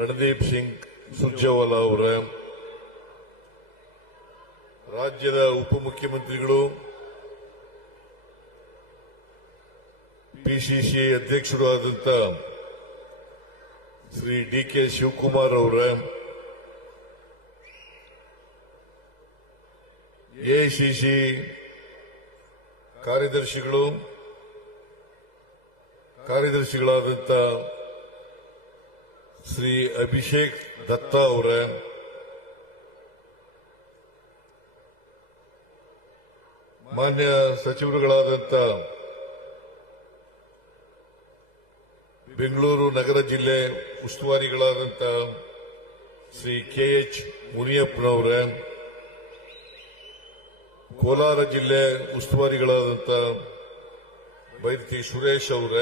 ರಣದೀಪ್ ಸಿಂಗ್ ಸುರ್ಜೇವಾಲಾ ಅವರ, ರಾಜ್ಯದ ಉಪಮುಖ್ಯಮಂತ್ರಿಗಳು, ಪಿಸಿಸಿ ಅಧ್ಯಕ್ಷರು ಆದಂತ ಶ್ರೀ ಡಿ.ಕೆ. ಶಿವಕುಮಾರ್ ಅವರ, ಎಐಸಿಸಿ ಕಾರ್ಯದರ್ಶಿಗಳಾದಂತ ಶ್ರೀ ಅಭಿಷೇಕ್ ದತ್ತಾ ಅವರ, ಮಾನ್ಯ ಸಚಿವರುಗಳಾದಂತ ಬೆಂಗಳೂರು ನಗರ ಜಿಲ್ಲೆ ಉಸ್ತುವಾರಿಗಳಾದಂತ ಶ್ರೀ ಕೆ.ಎಚ್. ಮುನಿಯಪ್ಪನವರ, ಕೋಲಾರ ಜಿಲ್ಲೆ ಉಸ್ತುವಾರಿಗಳಾದಂತ ಬೈರತಿ ಸುರೇಶ್ ಅವರ,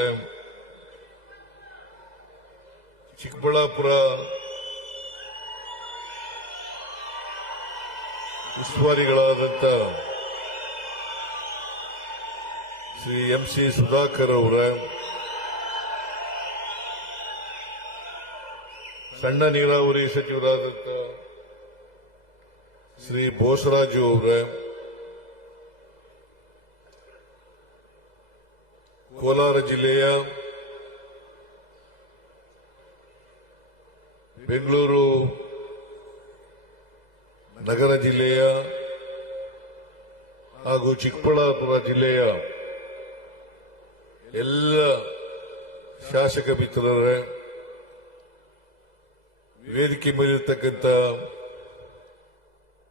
ಚಿಕ್ಕಬಳ್ಳಾಪುರ ಉಸ್ತುವಾರಿಗಳಾದಂತ ಶ್ರೀ ಎಂ.ಸಿ. ಸುಧಾಕರ್ ಅವರ, ಸಣ್ಣ ನೀರಾವರಿ ಸಚಿವರಾದಂತ ಶ್ರೀ ಬೋಸರಾಜು ಅವರ, ಕೋಲಾರ ಜಿಲ್ಲೆಯ ಬೆಂಗಳೂರು ನಗರ ಜಿಲ್ಲೆಯ ಹಾಗೂ ಚಿಕ್ಕಬಳ್ಳಾಪುರ ಜಿಲ್ಲೆಯ ಎಲ್ಲ ಶಾಸಕ ಮಿತ್ರರೇ, ವೇದಿಕೆ ಮೇಲಿರ್ತಕ್ಕಂಥ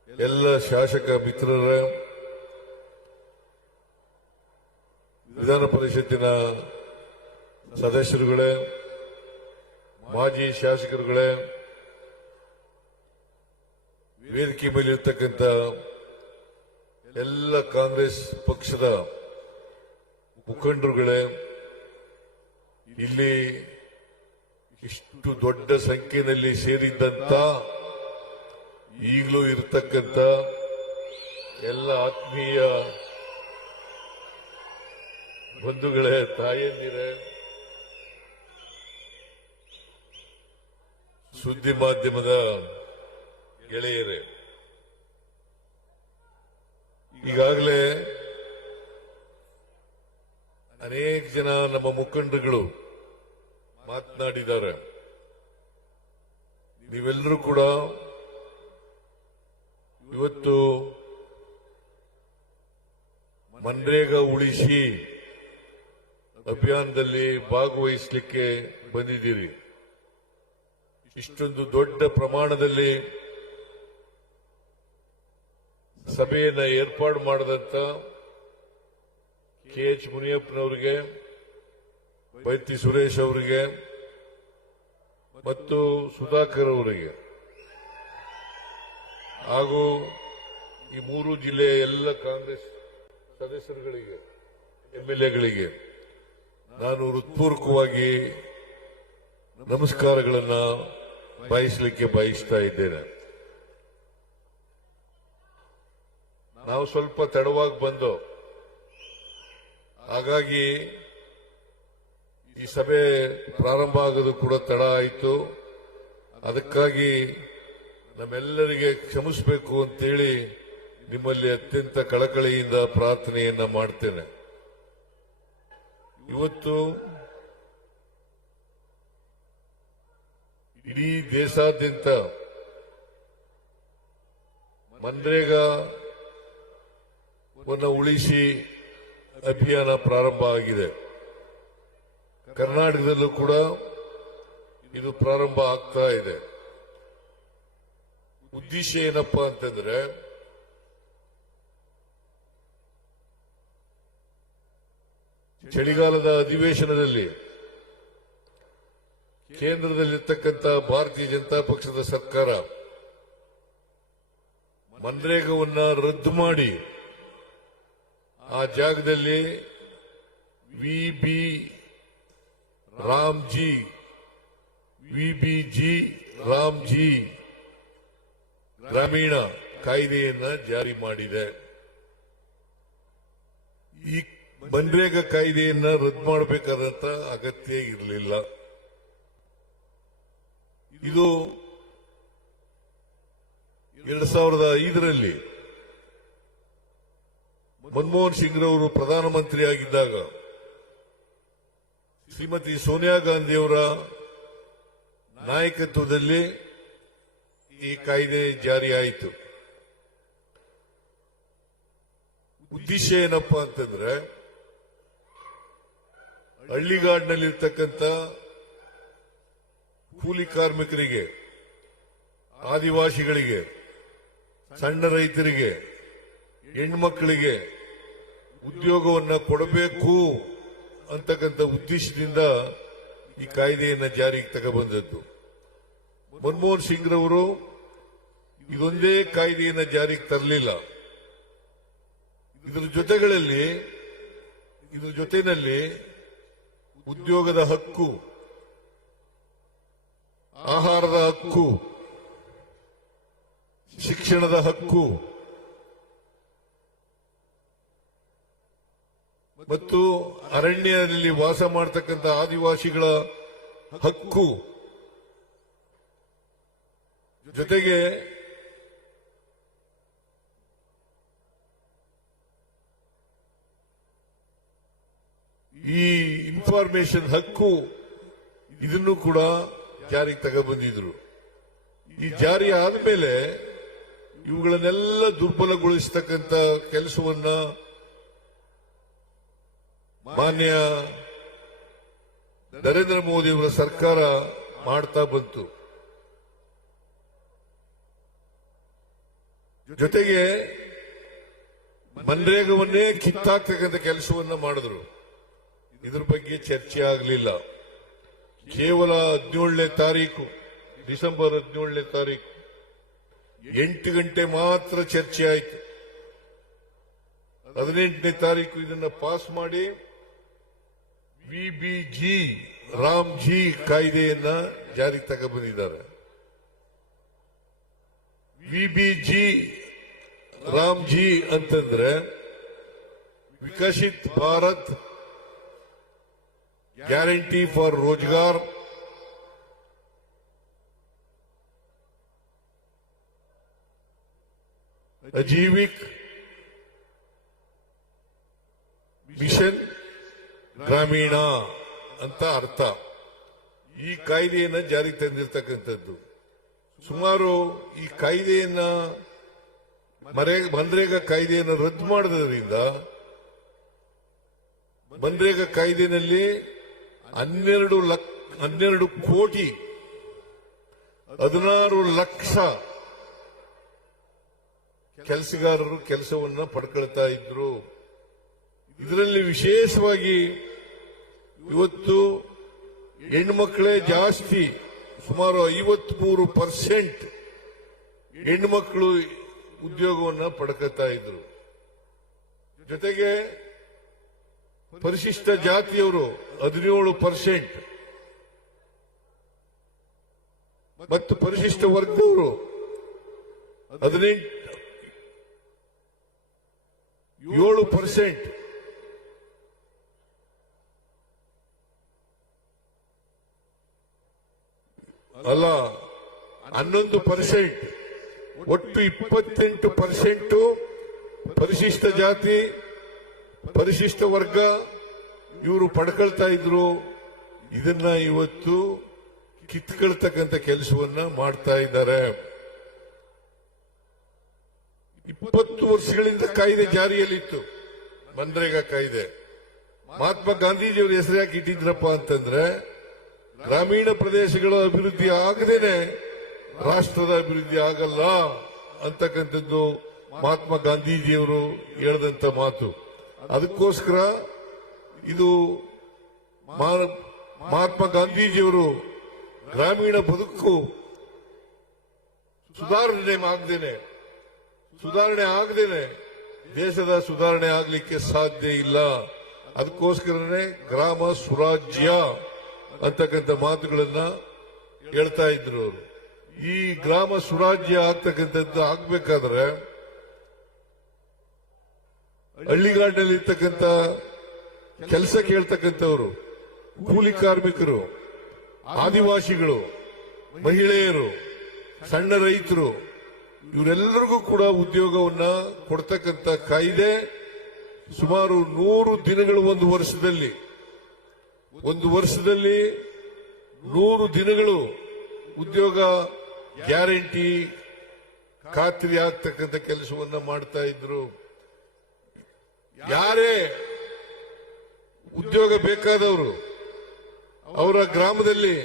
ಎಲ್ಲ ಶಾಸಕ ಮಿತ್ರರೇ, ವಿಧಾನ ಪರಿಷತ್ತಿನ ಸದಸ್ಯರುಗಳೇ, ಮಾಜಿ ಶಾಸಕರುಗಳೇ, ವೇದಿಕೆ ಮೇಲಿರ್ತಕ್ಕಂಥ ಎಲ್ಲ ಕಾಂಗ್ರೆಸ್ ಪಕ್ಷದ ಮುಖಂಡರುಗಳೇ, ಇಲ್ಲಿ ಇಷ್ಟು ದೊಡ್ಡ ಸಂಖ್ಯೆಯಲ್ಲಿ ಸೇರಿದ್ದಂತ ಈಗಲೂ ಇರತಕ್ಕಂಥ ಎಲ್ಲ ಆತ್ಮೀಯ ಬಂಧುಗಳೇ, ತಾಯಂದಿರೇ, ಸುದ್ದಿ ಮಾಧ್ಯಮದ ಗೆಳೆಯರೇ, ಈಗಾಗಲೇ ಅನೇಕ ಜನ ನಮ್ಮ ಮುಖಂಡರುಗಳು ಮಾತನಾಡಿದ್ದಾರೆ. ನೀವೆಲ್ಲರೂ ಕೂಡ ಇವತ್ತು ಮನ್ರೇಗಾ ಉಳಿಸಿ ಅಭಿಯಾನದಲ್ಲಿ ಭಾಗವಹಿಸಲಿಕ್ಕೆ ಬಂದಿದ್ದೀರಿ. ಇಷ್ಟೊಂದು ದೊಡ್ಡ ಪ್ರಮಾಣದಲ್ಲಿ ಸಭೆಯನ್ನು ಏರ್ಪಾಡು ಮಾಡಿದಂತ ಕೆ.ಎಚ್. ಮುನಿಯಪ್ಪನವರಿಗೆ, ಬೈರತಿ ಸುರೇಶ್ ಅವರಿಗೆ ಮತ್ತು ಸುಧಾಕರ್ ಅವರಿಗೆ ಹಾಗೂ ಈ ಮೂರು ಜಿಲ್ಲೆಯ ಎಲ್ಲ ಕಾಂಗ್ರೆಸ್ ಸದಸ್ಯರುಗಳಿಗೆ, ಎಂಎಲ್ಎಗಳಿಗೆ ನಾನು ಹೃತ್ಪೂರ್ವಕವಾಗಿ ನಮಸ್ಕಾರಗಳನ್ನ ಬಯಸ್ತಾ ಇದ್ದೇನೆ. ನಾವು ಸ್ವಲ್ಪ ತಡವಾಗಿ ಬಂದು, ಹಾಗಾಗಿ ಈ ಸಭೆ ಪ್ರಾರಂಭ ಆಗೋದು ಕೂಡ ತಡ ಆಯಿತು. ಅದಕ್ಕಾಗಿ ನಮ್ಮೆಲ್ಲರಿಗೆ ಕ್ಷಮಿಸಬೇಕು ಅಂತೇಳಿ ನಿಮ್ಮಲ್ಲಿ ಅತ್ಯಂತ ಕಳಕಳಿಯಿಂದ ಪ್ರಾರ್ಥನೆಯನ್ನ ಮಾಡ್ತೇನೆ. ಇವತ್ತು ಇಡೀ ದೇಶಾದ್ಯಂತ ಮನ್ರೇಗಾವನ್ನು ಉಳಿಸಿ ಅಭಿಯಾನ ಪ್ರಾರಂಭ ಆಗಿದೆ. ಕರ್ನಾಟಕದಲ್ಲೂ ಕೂಡ ಇದು ಪ್ರಾರಂಭ ಆಗ್ತಾ ಇದೆ. ಉದ್ದೇಶ ಏನಪ್ಪಾ ಅಂತಂದ್ರೆ, ಚಳಿಗಾಲದ ಅಧಿವೇಶನದಲ್ಲಿ ಕೇಂದ್ರದಲ್ಲಿರ್ತಕ್ಕಂಥ ಭಾರತೀಯ ಜನತಾ ಪಕ್ಷದ ಸರ್ಕಾರ ಮನ್ರೇಗಾವನ್ನು ರದ್ದು ಮಾಡಿ ಆ ಜಾಗದಲ್ಲಿ ವಿಬಿಜಿ ರಾಮ್ಜಿ ಗ್ರಾಮೀಣ ಕಾಯ್ದೆಯನ್ನ ಜಾರಿ ಮಾಡಿದೆ. ಈ ಮನ್ರೇಗಾ ಕಾಯ್ದೆಯನ್ನ ರದ್ದು ಮಾಡಬೇಕಾದಂತ ಅಗತ್ಯ ಇರಲಿಲ್ಲ. ಇದು 2005ರಲ್ಲಿ ಮನಮೋಹನ್ ಸಿಂಗ್ ರವರು ಪ್ರಧಾನಮಂತ್ರಿಯಾಗಿದ್ದಾಗ ಶ್ರೀಮತಿ ಸೋನಿಯಾ ಗಾಂಧಿಯವರ ನಾಯಕತ್ವದಲ್ಲಿ ಈ ಕಾಯ್ದೆ ಜಾರಿಯಾಯಿತು. ಉದ್ದೇಶ ಏನಪ್ಪಾ ಅಂತಂದ್ರೆ ಹಳ್ಳಿಗಾಡಿನಲ್ಲಿರ್ತಕ್ಕಂಥ ಕೂಲಿ ಕಾರ್ಮಿಕರಿಗೆ, ಆದಿವಾಸಿಗಳಿಗೆ, ಸಣ್ಣ ರೈತರಿಗೆ, ಹೆಣ್ಮಕ್ಕಳಿಗೆ ಉದ್ಯೋಗವನ್ನ ಕೊಡಬೇಕು ಅಂತಕ್ಕಂಥ ಉದ್ದೇಶದಿಂದ ಈ ಕಾಯ್ದೆಯನ್ನ ಜಾರಿಗೆ ತಗೊಬಂದದ್ದು. ಮನಮೋಹನ್ ಸಿಂಗ್ ರವರು ಇದೊಂದೇ ಕಾಯ್ದೆಯನ್ನ ಜಾರಿಗೆ ತರಲಿಲ್ಲ. ಇದರ ಜೊತೆಯಲ್ಲಿ ಉದ್ಯೋಗದ ಹಕ್ಕು, ಆಹಾರದ ಹಕ್ಕು, ಶಿಕ್ಷಣದ ಹಕ್ಕು ಮತ್ತು ಅರಣ್ಯದಲ್ಲಿ ವಾಸ ಮಾಡತಕ್ಕಂಥ ಆದಿವಾಸಿಗಳ ಹಕ್ಕು, ಜೊತೆಗೆ ಈ ಇನ್ಫಾರ್ಮೇಶನ್ ಹಕ್ಕು ಇದನ್ನು ಕೂಡ ಜಾರಿಗೆ ತಗೊಬಂದಿದ್ರು. ಈ ಜಾರಿ ಆದಮೇಲೆ ಇವುಗಳನ್ನೆಲ್ಲ ದುರ್ಬಲಗೊಳಿಸತಕ್ಕಂಥ ಕೆಲಸವನ್ನ ಮಾನ್ಯ ನರೇಂದ್ರ ಮೋದಿಯವರ ಸರ್ಕಾರ ಮಾಡ್ತಾ ಬಂತು. ಜೊತೆಗೆ ಮನ್ರೇಗವನ್ನೇ ಕಿತ್ತಾಕ್ತಕ್ಕಂಥ ಕೆಲಸವನ್ನ ಮಾಡಿದ್ರು. ಇದ್ರ ಬಗ್ಗೆ ಚರ್ಚೆ ಆಗಲಿಲ್ಲ. ಕೇವಲ 17ನೇ ತಾರೀಕು, ಡಿಸೆಂಬರ್ 17ನೇ ತಾರೀಕು 8 ಗಂಟೆ ಮಾತ್ರ ಚರ್ಚೆ ಆಯಿತು. 18ನೇ ತಾರೀಕು ಇದನ್ನ ಪಾಸ್ ಮಾಡಿ ವಿಬಿಜಿ ರಾಮ್ಜಿ ಕಾಯ್ದೆಯನ್ನ ಜಾರಿಗೆ ತಗೊಬಂದಿದ್ದಾರೆ. ವಿಬಿಜಿ ರಾಮ್ಜಿ ಅಂತಂದ್ರೆ Viksit Bharat guarantee for Rozgar, Ajeevika mission Gramin ಅಂತ ಅರ್ಥ. ಈ ಕಾಯ್ದೆಯನ್ನ ಜಾರಿಗೆ ತಂದಿರತಕ್ಕಂಥದ್ದು. ಸುಮಾರು ಈ ಕಾಯ್ದೆಯನ್ನ ಮನ್ರೇಗಾ ಕಾಯ್ದೆಯನ್ನು ರದ್ದು ಮಾಡೋದ್ರಿಂದ ಮನ್ರೇಗಾ ಕಾಯ್ದೆನಲ್ಲಿ 12 ಕೋಟಿ 16 ಲಕ್ಷ ಕೆಲಸಗಾರರು ಕೆಲಸವನ್ನ ಪಡ್ಕೊಳ್ತಾ ಇದ್ರು. ಇದರಲ್ಲಿ ವಿಶೇಷವಾಗಿ ಇವತ್ತು ಹೆಣ್ಮಕ್ಳೇ ಜಾಸ್ತಿ, ಸುಮಾರು 53% ಹೆಣ್ಮಕ್ಳು ಉದ್ಯೋಗವನ್ನ ಪಡ್ಕೊಳ್ತಾ ಇದ್ರು. ಜೊತೆಗೆ ಪರಿಶಿಷ್ಟ ಜಾತಿಯವರು 17% ಮತ್ತು ಪರಿಶಿಷ್ಟ ವರ್ಗದವರು 7%. ಅಲ್ಲ, 11%. ಒಟ್ಟು 28% ಪರಿಶಿಷ್ಟ ಜಾತಿ, ಪರಿಶಿಷ್ಟ ವರ್ಗ ಇವರು ಪಡ್ಕೊಳ್ತಾ ಇದ್ರು. ಇದನ್ನ ಇವತ್ತು ಕಿತ್ಕೊಳ್ತಕ್ಕಂಥ ಕೆಲಸವನ್ನ ಮಾಡ್ತಾ ಇದ್ದಾರೆ. 20 ವರ್ಷಗಳಿಂದ ಕಾಯ್ದೆ ಜಾರಿಯಲ್ಲಿತ್ತು, ಮನ್ರೇಗಾ ಕಾಯ್ದೆ. ಮಹಾತ್ಮ ಗಾಂಧೀಜಿಯವರು ಹೆಸರು ಯಾಕೆ ಇಟ್ಟಿದ್ರಪ್ಪ ಅಂತಂದ್ರೆ, ಗ್ರಾಮೀಣ ಪ್ರದೇಶಗಳ ಅಭಿವೃದ್ಧಿ ಆಗದೇನೆ ರಾಷ್ಟ್ರದ ಅಭಿವೃದ್ಧಿ ಆಗಲ್ಲ ಅಂತಕ್ಕಂಥದ್ದು ಮಹಾತ್ಮ ಗಾಂಧೀಜಿಯವರು ಹೇಳಿದಂತ ಮಾತು. ಅದಕ್ಕೋಸ್ಕರ ಇದು ಮಹಾತ್ಮ ಗಾಂಧೀಜಿಯವರು ಗ್ರಾಮೀಣ ಬದುಕು ಸುಧಾರಣೆ ಆಗದೇನೆ ದೇಶದ ಸುಧಾರಣೆ ಆಗಲಿಕ್ಕೆ ಸಾಧ್ಯ ಇಲ್ಲ. ಅದಕ್ಕೋಸ್ಕರನೇ ಗ್ರಾಮ ಸ್ವರಾಜ್ಯ ಅಂತಕ್ಕಂಥ ಮಾತುಗಳನ್ನ ಹೇಳ್ತಾ ಇದ್ರು. ಈ ಗ್ರಾಮ ಸ್ವರಾಜ್ಯ ಆಗ್ತಕ್ಕಂಥದ್ದು ಆಗ್ಬೇಕಾದ್ರೆ ಹಳ್ಳಿಗಾಡಿನಲ್ಲಿ ಇರ್ತಕ್ಕಂಥ ಕೆಲಸ ಕೇಳ್ತಕ್ಕಂಥವ್ರು, ಕೂಲಿ ಕಾರ್ಮಿಕರು, ಆದಿವಾಸಿಗಳು ಮಹಿಳೆಯರು, ಸಣ್ಣ ರೈತರು ಇವರೆಲ್ಲರಿಗೂ ಕೂಡ ಉದ್ಯೋಗವನ್ನ ಕೊಡ್ತಕ್ಕಂಥ ಕಾಯ್ದೆ ಸುಮಾರು 100 ದಿನಗಳು ಒಂದು ವರ್ಷದಲ್ಲಿ 100 ದಿನಗಳು ಉದ್ಯೋಗ ಗ್ಯಾರಂಟಿ ಖಾತ್ರಿ ಆಗ್ತಕ್ಕಂಥ ಕೆಲಸವನ್ನ ಮಾಡ್ತಾ ಇದ್ರು. ಯಾರೇ ಉದ್ಯೋಗ ಬೇಕಾದವರು ಅವರ ಗ್ರಾಮದಲ್ಲಿ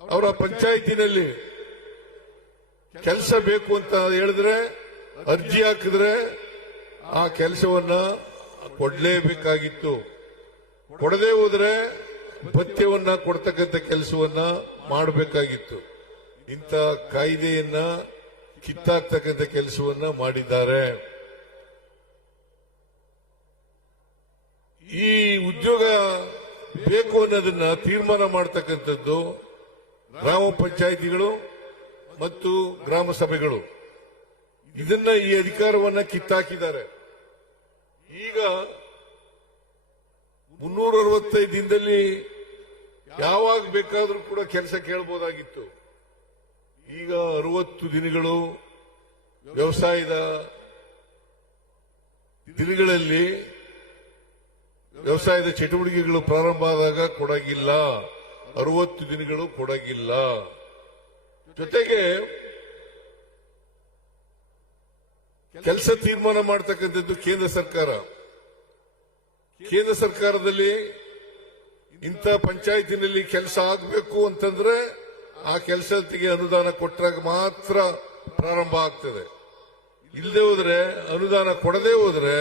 ಅವರ ಪಂಚಾಯಿತಿನಲ್ಲಿ ಕೆಲಸ ಬೇಕು ಅಂತ ಹೇಳಿದ್ರೆ ಅರ್ಜಿ ಹಾಕಿದ್ರೆ ಆ ಕೆಲಸವನ್ನ ಕೊಡಲೇಬೇಕಾಗಿತ್ತು. ಕೊಡದೆ ಹೋದ್ರೆ ಭತ್ಯವನ್ನ ಕೊಡ್ತಕ್ಕಂಥ ಕೆಲಸವನ್ನ ಮಾಡಬೇಕಾಗಿತ್ತು. ಇಂಥ ಕಾಯ್ದೆಯನ್ನ ಕಿತ್ತಾಕ್ತಕ್ಕಂಥ ಕೆಲಸವನ್ನ ಮಾಡಿದ್ದಾರೆ. ಈ ಉದ್ಯೋಗ ಬೇಕು ಅನ್ನೋದನ್ನ ತೀರ್ಮಾನ ಮಾಡತಕ್ಕಂಥದ್ದು ಗ್ರಾಮ ಪಂಚಾಯಿತಿಗಳು ಮತ್ತು ಗ್ರಾಮ ಸಭೆಗಳು. ಇದನ್ನ ಈ ಅಧಿಕಾರವನ್ನ ಕಿತ್ತಾಕಿದ್ದಾರೆ. ಈಗ 365 ದಿನದಲ್ಲಿ ಯಾವಾಗ ಬೇಕಾದ್ರೂ ಕೂಡ ಕೆಲಸ ಕೇಳಬಹುದಾಗಿತ್ತು. ಈಗ 60 ದಿನಗಳು ವ್ಯವಸಾಯದ ದಿನಗಳಲ್ಲಿ ವ್ಯವಸಾಯದ ಚಟುವಟಿಕೆಗಳು ಪ್ರಾರಂಭ ಆದಾಗ ಕೊಡಗಿಲ್ಲ, 60 ದಿನಗಳು ಕೊಡಗಿಲ್ಲ. ಜೊತೆಗೆ ಕೆಲಸ ತೀರ್ಮಾನ ಮಾಡತಕ್ಕಂಥದ್ದು ಕೇಂದ್ರ ಸರ್ಕಾರ. ಕೇಂದ್ರ ಸರ್ಕಾರದಲ್ಲಿ ಇಂಥ ಪಂಚಾಯತಿನಲ್ಲಿ ಕೆಲಸ ಆಗಬೇಕು ಅಂತಂದ್ರೆ ಆ ಕೆಲಸಕ್ಕೆ ಅನುದಾನ ಕೊಟ್ಟಾಗ ಮಾತ್ರ ಪ್ರಾರಂಭ ಆಗ್ತದೆ. ಇಲ್ಲದೆ ಹೋದ್ರೆ, ಅನುದಾನ ಕೊಡದೆ ಹೋದ್ರೆ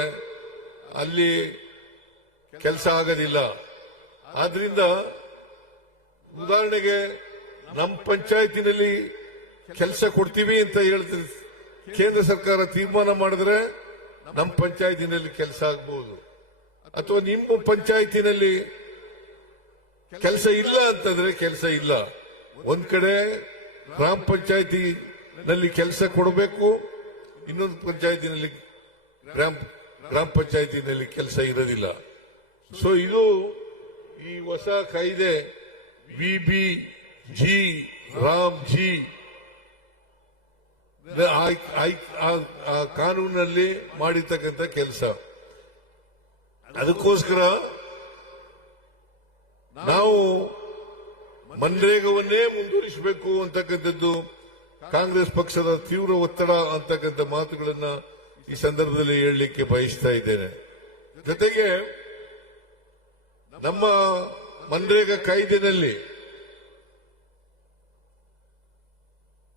ಅಲ್ಲಿ ಕೆಲಸ ಆಗೋದಿಲ್ಲ. ಆದ್ರಿಂದ ಉದಾಹರಣೆಗೆ ನಮ್ಮ ಪಂಚಾಯತಿನಲ್ಲಿ ಕೆಲಸ ಕೊಡ್ತೀವಿ ಅಂತ ಹೇಳ್ತೀವಿ, ಕೇಂದ್ರ ಸರ್ಕಾರ ತೀರ್ಮಾನ ಮಾಡಿದ್ರೆ ನಮ್ಮ ಪಂಚಾಯತಿನಲ್ಲಿ ಕೆಲಸ ಆಗಬಹುದು. ಅಥವಾ ನಿಮ್ಮ ಪಂಚಾಯತಿನಲ್ಲಿ ಕೆಲಸ ಇಲ್ಲ ಅಂತಂದ್ರೆ ಕೆಲಸ ಇಲ್ಲ. ಒಂದ್ ಕಡೆ ಗ್ರಾಮ ಪಂಚಾಯತಿನಲ್ಲಿ ಕೆಲಸ ಕೊಡಬೇಕು, ಇನ್ನೊಂದು ಪಂಚಾಯತಿನಲ್ಲಿ ಗ್ರಾಮ ಪಂಚಾಯತಿನಲ್ಲಿ ಕೆಲಸ ಇರೋದಿಲ್ಲ. ಸೊ ಇದು ಈ ಹೊಸ ಕಾಯ್ದೆ ವಿಬಿಜಿ ರಾಮ್ಜಿ ಕಾನೂನಲ್ಲಿ ಮಾಡಿರ್ತಕ್ಕಂಥ ಕೆಲಸ. ಅದಕ್ಕೋಸ್ಕರ ನಾವು ಮನ್ರೇಗವನ್ನೇ ಮುಂದುವರಿಸಬೇಕು ಅಂತಕ್ಕಂಥದ್ದು ಕಾಂಗ್ರೆಸ್ ಪಕ್ಷದ ತೀವ್ರ ಒತ್ತಡ ಅಂತಕ್ಕಂಥ ಮಾತುಗಳನ್ನ ಈ ಸಂದರ್ಭದಲ್ಲಿ ಹೇಳಲಿಕ್ಕೆ ಬಯಸ್ತಾ ಇದ್ದೇನೆ. ಜೊತೆಗೆ ನಮ್ಮ ಮನ್ರೇಗಾ ಕಾಯ್ದೆನಲ್ಲಿ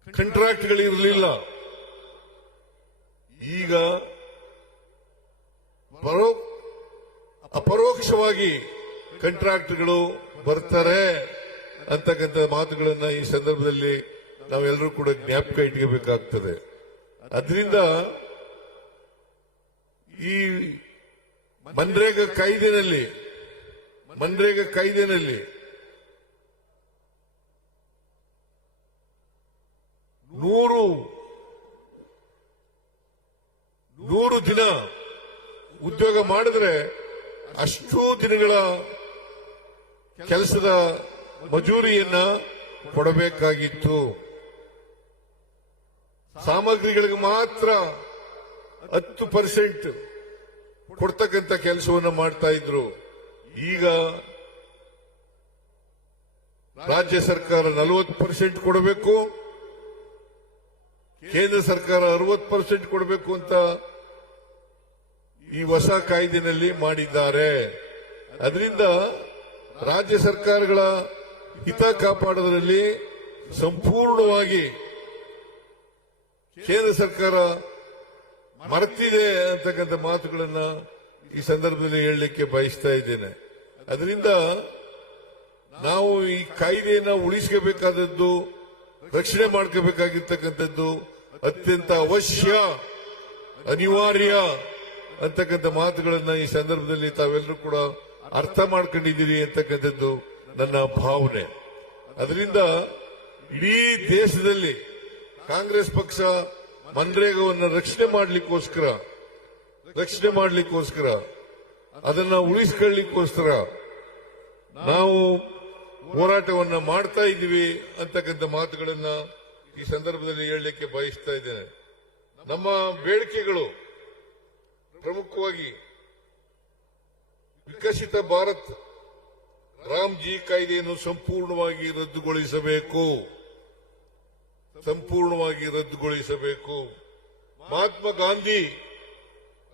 ಕಾಂಟ್ರಾಕ್ಟ್ಗಳಿರಲಿಲ್ಲ. ಈಗ ಅಪರೋಕ್ಷವಾಗಿ ಕಾಂಟ್ರಾಕ್ಟ್ಗಳು ಬರ್ತಾರೆ ಅಂತಕ್ಕಂಥ ಮಾತುಗಳನ್ನ ಈ ಸಂದರ್ಭದಲ್ಲಿ ನಾವೆಲ್ಲರೂ ಕೂಡ ಜ್ಞಾಪಕ ಇಟ್ಕೋಬೇಕಾಗ್ತದೆ. ಅದರಿಂದ ಈ ಮನ್ರೇಗಾ ಕಾಯ್ದೆನಲ್ಲಿ 100 ದಿನ ಉದ್ಯೋಗ ಮಾಡಿದ್ರೆ ಅಷ್ಟೂ ದಿನಗಳ ಕೆಲಸದ ಮಜೂರಿಯನ್ನ ಕೊಡಬೇಕಾಗಿತ್ತು. ಸಾಮಗ್ರಿಗಳಿಗೆ ಮಾತ್ರ 10% ಕೊಡ್ತಕ್ಕಂಥ ಕೆಲಸವನ್ನು ಮಾಡ್ತಾ ಇದ್ರು. ಈಗ ರಾಜ್ಯ ಸರ್ಕಾರ 40% ಕೊಡಬೇಕು, ಕೇಂದ್ರ ಸರ್ಕಾರ 60% ಕೊಡಬೇಕು ಅಂತ ಈ ಹೊಸ ಕಾಯ್ದೆನಲ್ಲಿ ಮಾಡಿದ್ದಾರೆ. ಅದರಿಂದ ರಾಜ್ಯ ಸರ್ಕಾರಗಳ ಹಿತ ಕಾಪಾಡೋದ್ರಲ್ಲಿ ಸಂಪೂರ್ಣವಾಗಿ ಕೇಂದ್ರ ಸರ್ಕಾರ ಮರೆತಿದೆ ಅಂತಕ್ಕಂಥ ಮಾತುಗಳನ್ನ ಈ ಸಂದರ್ಭದಲ್ಲಿ ಹೇಳಲಿಕ್ಕೆ ಬಯಸ್ತಾ ಇದ್ದೇನೆ. ಅದರಿಂದ ನಾವು ಈ ಕಾಯ್ದೆಯನ್ನ ಉಳಿಸಬೇಕಾದದ್ದು, ರಕ್ಷಣೆ ಮಾಡ್ಕೋಬೇಕಾಗಿರ್ತಕ್ಕಂಥದ್ದು ಅತ್ಯಂತ ಅವಶ್ಯ, ಅನಿವಾರ್ಯ ಅಂತಕ್ಕಂಥ ಮಾತುಗಳನ್ನ ಈ ಸಂದರ್ಭದಲ್ಲಿ ತಾವೆಲ್ಲರೂ ಕೂಡ ಅರ್ಥ ಮಾಡ್ಕೊಂಡಿದ್ದೀರಿ ಅಂತಕ್ಕಂಥದ್ದು ನನ್ನ ಭಾವನೆ. ಅದರಿಂದ ಇಡೀ ದೇಶದಲ್ಲಿ ಕಾಂಗ್ರೆಸ್ ಪಕ್ಷ ಮನ್ರೇಗಾವನ್ನು ರಕ್ಷಣೆ ಮಾಡಲಿಕ್ಕೋಸ್ಕರ ಅದನ್ನ ಉಳಿಸ್ಕೊಳ್ಳಿಕ್ಕೋಸ್ಕರ ನಾವು ಹೋರಾಟವನ್ನ ಮಾಡ್ತಾ ಇದ್ದೀವಿ ಅಂತಕ್ಕಂಥ ಮಾತುಗಳನ್ನ ಈ ಸಂದರ್ಭದಲ್ಲಿ ಹೇಳಲಿಕ್ಕೆ ಬಯಸ್ತಾ ಇದ್ದೇನೆ. ನಮ್ಮ ಬೇಡಿಕೆಗಳು ಪ್ರಮುಖವಾಗಿ ವಿಕಸಿತ ಭಾರತ್ ರಾಮ್ಜಿ ಕಾಯ್ದೆಯನ್ನು ಸಂಪೂರ್ಣವಾಗಿ ರದ್ದುಗೊಳಿಸಬೇಕು. ಮಹಾತ್ಮ ಗಾಂಧಿ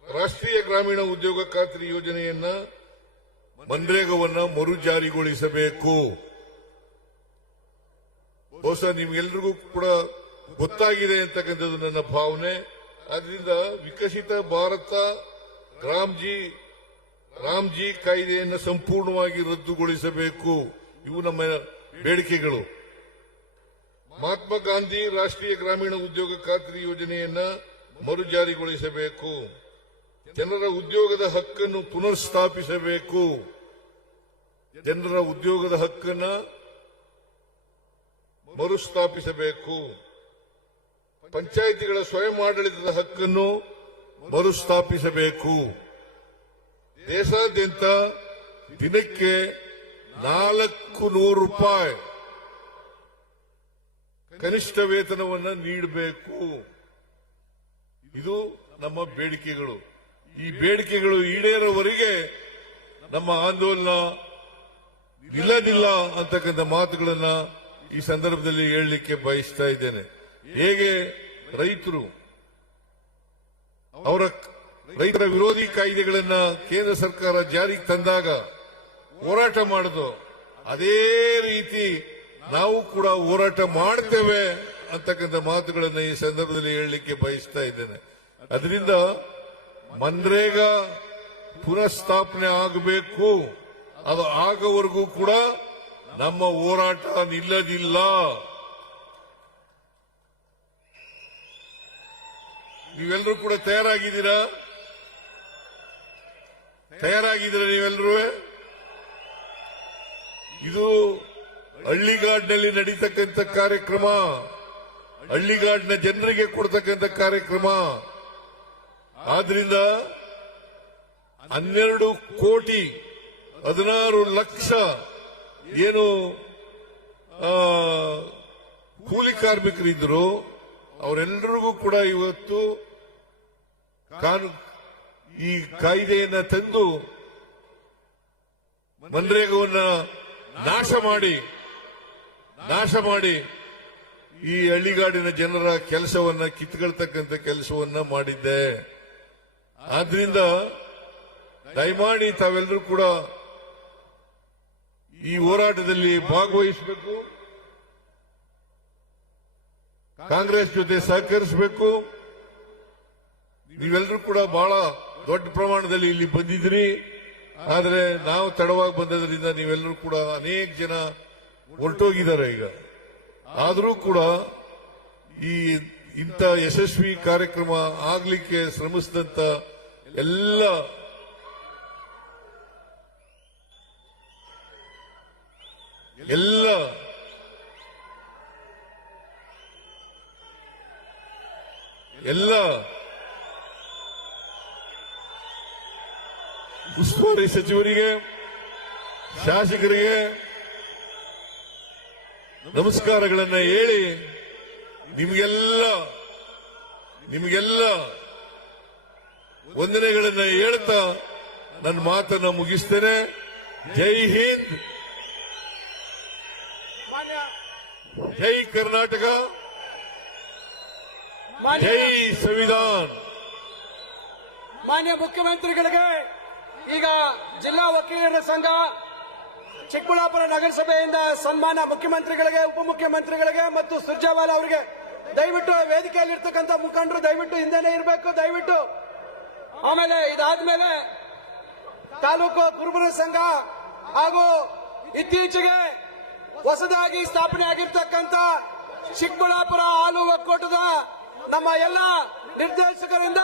ರಾಷ್ಟ್ರೀಯ ಗ್ರಾಮೀಣ ಉದ್ಯೋಗ ಖಾತ್ರಿ ಯೋಜನೆಯನ್ನ ಮನ್ರೇಗಾವನ್ನ ಮರು ಜಾರಿಗೊಳಿಸಬೇಕು. ಬಹುಶಃ ನಿಮ್ಗೆಲ್ರಿಗೂ ಕೂಡ ಗೊತ್ತಾಗಿದೆ ಅಂತಕ್ಕಂಥದ್ದು ನನ್ನ ಭಾವನೆ. ಆದ್ದರಿಂದ ವಿಕಸಿತ ಭಾರತ ರಾಮ್ಜಿ ಕಾಯ್ದೆಯನ್ನು ಸಂಪೂರ್ಣವಾಗಿ ರದ್ದುಗೊಳಿಸಬೇಕು. ಇವು ನಮ್ಮ ಬೇಡಿಕೆಗಳು. ಮಹಾತ್ಮ ಗಾಂಧಿ ರಾಷ್ಟ್ರೀಯ ಗ್ರಾಮೀಣ ಉದ್ಯೋಗ ಖಾತ್ರಿ ಯೋಜನೆಯನ್ನ ಮರು ಜಾರಿಗೊಳಿಸಬೇಕು. ಜನರ ಉದ್ಯೋಗದ ಹಕ್ಕನ್ನು ಪುನರ್ಸ್ಥಾಪಿಸಬೇಕು. ಜನರ ಉದ್ಯೋಗದ ಹಕ್ಕನ್ನ ಮರುಸ್ಥಾಪಿಸಬೇಕು. ಪಂಚಾಯಿತಿಗಳ ಸ್ವಯಂ ಆಡಳಿತದ ಹಕ್ಕನ್ನು ಮರುಸ್ಥಾಪಿಸಬೇಕು. ದೇಶಾದ್ಯಂತ ದಿನಕ್ಕೆ 400 ರೂಪಾಯಿ ಕನಿಷ್ಠ ವೇತನವನ್ನು ನೀಡಬೇಕು. ಇದು ನಮ್ಮ ಬೇಡಿಕೆಗಳು. ಈ ಬೇಡಿಕೆಗಳು ಈಡೇರೋವರೆಗೆ ನಮ್ಮ ಆಂದೋಲನ ನಿಲ್ಲದಿಲ್ಲ ಅಂತಕ್ಕಂಥ ಮಾತುಗಳನ್ನ ಈ ಸಂದರ್ಭದಲ್ಲಿ ಹೇಳಲಿಕ್ಕೆ ಬಯಸ್ತಾ ಇದ್ದೇನೆ. ಹೇಗೆ ರೈತರ ವಿರೋಧಿ ಕಾಯ್ದೆಗಳನ್ನ ಕೇಂದ್ರ ಸರ್ಕಾರ ಜಾರಿಗೆ ತಂದಾಗ ಹೋರಾಟ ಮಾಡಿದ್ರು, ಅದೇ ರೀತಿ ನಾವು ಕೂಡ ಹೋರಾಟ ಮಾಡ್ತೇವೆ ಅಂತಕ್ಕಂಥ ಮಾತುಗಳನ್ನ ಈ ಸಂದರ್ಭದಲ್ಲಿ ಹೇಳಲಿಕ್ಕೆ ಬಯಸ್ತಾ ಇದ್ದೇನೆ. ಅದರಿಂದ ಮನ್ರೇಗಾ ಪುನಃಸ್ಥಾಪನೆ ಆಗಬೇಕು. ಅದು ಆಗೋವರೆಗೂ ಕೂಡ ನಮ್ಮ ಹೋರಾಟ ನಿಲ್ಲದಿಲ್ಲ. ನೀವೆಲ್ಲರೂ ಕೂಡ ತಯಾರಾಗಿದ್ದೀರಾ ನೀವೆಲ್ಲರೂ? ಇದು ಹಳ್ಳಿಗಾಡಿನಲ್ಲಿ ನಡೀತಕ್ಕಂಥ ಕಾರ್ಯಕ್ರಮ, ಹಳ್ಳಿಗಾಡಿನ ಜನರಿಗೆ ಕೊಡ್ತಕ್ಕಂಥ ಕಾರ್ಯಕ್ರಮ. ಆದ್ರಿಂದ 16 ಲಕ್ಷ ಏನು ಕೂಲಿ ಕಾರ್ಮಿಕರಿದ್ರು ಅವರೆಲ್ಲರಿಗೂ ಕೂಡ ಇವತ್ತು ಈ ಕಾಯ್ದೆಯನ್ನ ತಂದು ಮನ್ರೇಗಾವನ್ನ ನಾಶ ಮಾಡಿ ಈ ಹಳ್ಳಿಗಾಡಿನ ಜನರ ಕೆಲಸವನ್ನ ಕಿತ್ಕೊಳ್ತಕ್ಕಂಥ ಕೆಲಸವನ್ನ ಮಾಡಿದ್ದೆ. ಆದ್ರಿಂದ ದಯಮಾಡಿ ತಾವೆಲ್ಲರೂ ಕೂಡ ಈ ಹೋರಾಟದಲ್ಲಿ ಭಾಗವಹಿಸಬೇಕು, ಕಾಂಗ್ರೆಸ್ ಜೊತೆ ಸಹಕರಿಸಬೇಕು. ನೀವೆಲ್ಲರೂ ಕೂಡ ಬಹಳ ದೊಡ್ಡ ಪ್ರಮಾಣದಲ್ಲಿ ಇಲ್ಲಿ ಬಂದಿದ್ರಿ. ಆದರೆ ನಾವು ತಡವಾಗಿ ಬಂದದ್ರಿಂದ ನೀವೆಲ್ಲರೂ ಕೂಡ ಅನೇಕ ಜನ ಹೊರಟೋಗಿದ್ದಾರೆ ಈಗ. ಆದರೂ ಕೂಡ ಇಂಥ ಯಶಸ್ವಿ ಕಾರ್ಯಕ್ರಮ ಆಗ್ಲಿಕ್ಕೆ ಶ್ರಮಿಸಿದಂತ ಎಲ್ಲ ಉಸ್ತುವಾರಿ ಸಚಿವರಿಗೆ, ಶಾಸಕರಿಗೆ ನಮಸ್ಕಾರಗಳನ್ನ ಹೇಳಿ ನಿಮಗೆಲ್ಲ ವಂದನೆಗಳನ್ನ ಹೇಳ್ತಾ ನನ್ನ ಮಾತನ್ನ ಮುಗಿಸ್ತೇನೆ. ಜೈ ಹಿಂದ್, ಜೈ ಕರ್ನಾಟಕ, ಜೈ ಸಂವಿಧಾನ. ಮಾನ್ಯ ಮುಖ್ಯಮಂತ್ರಿಗಳಿಗೆ ಈಗ ಜಿಲ್ಲಾ ವಕೀಲರ ಸಂಘ ಚಿಕ್ಕಬಳ್ಳಾಪುರ ನಗರಸಭೆಯಿಂದ ಸನ್ಮಾನ ಮುಖ್ಯಮಂತ್ರಿಗಳಿಗೆ, ಉಪಮುಖ್ಯಮಂತ್ರಿಗಳಿಗೆ ಮತ್ತು ಸುರ್ಜೇವಾಲಾ ಅವರಿಗೆ ದಯವಿಟ್ಟು ವೇದಿಕೆಯಲ್ಲಿರ್ತಕ್ಕಂಥ ಮುಖಂಡರು ದಯವಿಟ್ಟು ಹಿಂದೆನೇ ಇರಬೇಕು ದಯವಿಟ್ಟು. ಆಮೇಲೆ ಇದಾದ್ಮೇಲೆ ತಾಲೂಕು ಕುರುಬರ ಸಂಘ ಹಾಗೂ ಇತ್ತೀಚೆಗೆ ಹೊಸದಾಗಿ ಸ್ಥಾಪನೆ ಆಗಿರ್ತಕ್ಕಂಥ ಚಿಕ್ಕಬಳ್ಳಾಪುರ ಹಾಲು ಒಕ್ಕೂಟದ ನಮ್ಮ ಎಲ್ಲ ನಿರ್ದೇಶಕರಿಂದ